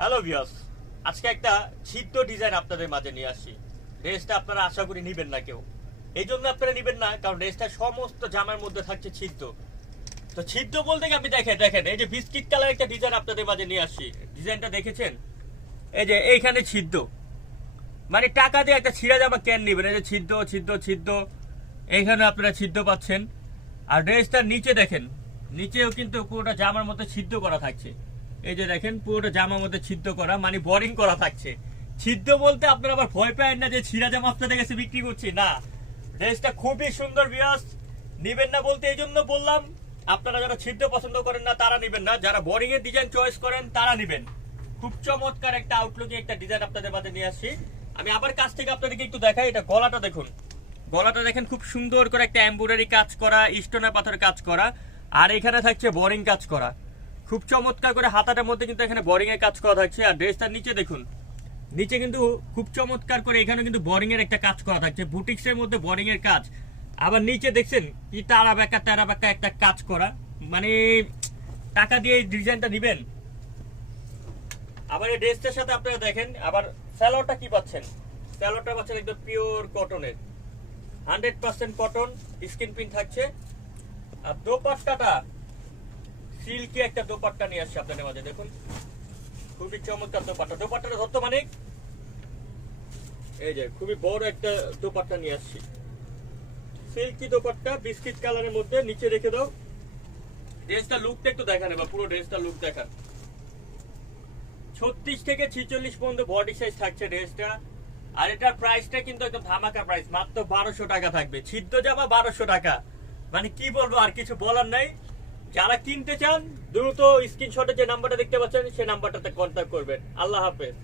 Hello viewers আজকে একটা ছিদ্র ডিজাইন আপনাদের মাঝে নিয়ে আসি ড্রেসটা আপনারা আশা করি নিবেন না কেউ। এই জন্য আপনারা নিবেন না, কারণ ড্রেসটা সমস্ত জামার মধ্যে থাকছে ছিদ্র। তো ছিদ্র বলতে আপনি দেখেন দেখেন, এই যে বিস্কিট কালার একটা ডিজাইন আপনাদের মাঝে নিয়ে আসছি। ডিজাইনটা দেখেছেন? এই যে এইখানে ছিদ্র। মানে টাকা দিয়ে একটা ছিঁড়া জামা কেন নিবেন? এই যে ছিদ্র ছিদ্র ছিদ্র। এইখানে আপনারা ছিদ্র পাচ্ছেন। আর ড্রেসটার নিচে দেখেন। নিচেও কিন্তু পুরোটা জামার মধ্যে ছিদ্র করা থাকছে। এই যে দেখেন, পুরোটা জামার মধ্যে ছিদ্র করা মানে বোরিং করা থাকছে। ছিদ্র বলতে আপনারা আবার ভয় পায় না যে ছিঁড়া জামা আপনাদের কাছে বিক্রি করছি। না, ড্রেসটা খুবই সুন্দর বিয়াস নিবেন না বলতে এই জন্য বললাম, আপনারা যারা ছিদ্র পছন্দ করেন না, তারা নিবেন না। যারা বোরিং এর ডিজাইন চয়েস করেন, তারা নিবেন। খুব চমৎকার একটা আউটলুকে একটা ডিজাইন আপনাদের মাঝে নিয়ে আসছি। আমি আবার কাছ থেকে আপনাদেরকে একটু দেখাই, এটা গলাটা দেখুন। গলাটা দেখেন, খুব সুন্দর করে একটা এমব্রয়ডারি কাজ করা, স্টোনের পাথরের কাজ করা, আর এখানে থাকছে বোরিং কাজ করা। খুব চমৎকার করে হাতাটার মধ্যে কিন্তু এখানে বোরিং এর কাজ করা থাকছে। আর ড্রেসটার নিচে দেখুন, নিচে কিন্তু খুব চমৎকার করে এখানে কিন্তু বোরিং এর একটা কাজ করা থাকছে। বুটিক্সের মধ্যে বোরিং এর কাজ। আবার নিচে দেখছেন, কি তারা বেকা তারা বেকা একটা কাজ করা। মানে টাকা দিয়ে এই ডিজাইনটা নিবেন আবার এই ড্রেসটার সাথে আপনারা দেখেন, আবার স্যালোটা কি পাচ্ছেন? স্যালোটা পাচ্ছেন একদম পিওর কটনের hundred percent cotton skin print থাকছে। আর দোপাট্টাটা সিল্কি একটা দোপাট্টা নিয়ে আসছে আপনাদের মাঝে, দেখুন। খুবই চমৎকার দোপাট্টা। দোপাট্টাটা ধরতো মানে এই যে, খুবই বড় একটা দোপাট্টা নিয়ে আসছি। সিল্কি দোপাট্টা, বিস্কিট কালারের মধ্যে, নিচে রেখে দাও। ড্রেসটা লুকটা একটু দেখান এবার, পুরো ড্রেসটা লুক দেখান। ছত্রিশ থেকে ছিচল্লিশ পর্যন্ত বডি সাইজ থাকছে ড্রেসটা। আর এটার প্রাইসটা কিন্তু একদম ধামাকা প্রাইস, মাত্র বারোশো টাকা থাকবে। ছিদ্র জামা বারোশো টাকা। মানে কি বলব, আর কিছু বলার নাই। যারা কিনতে চান, দ্রুত স্ক্রিনশটে যে নাম্বারটা দেখতে পাচ্ছেন সেই নাম্বারটাতে কন্ট্যাক্ট করবেন। আল্লাহ হাফেজ।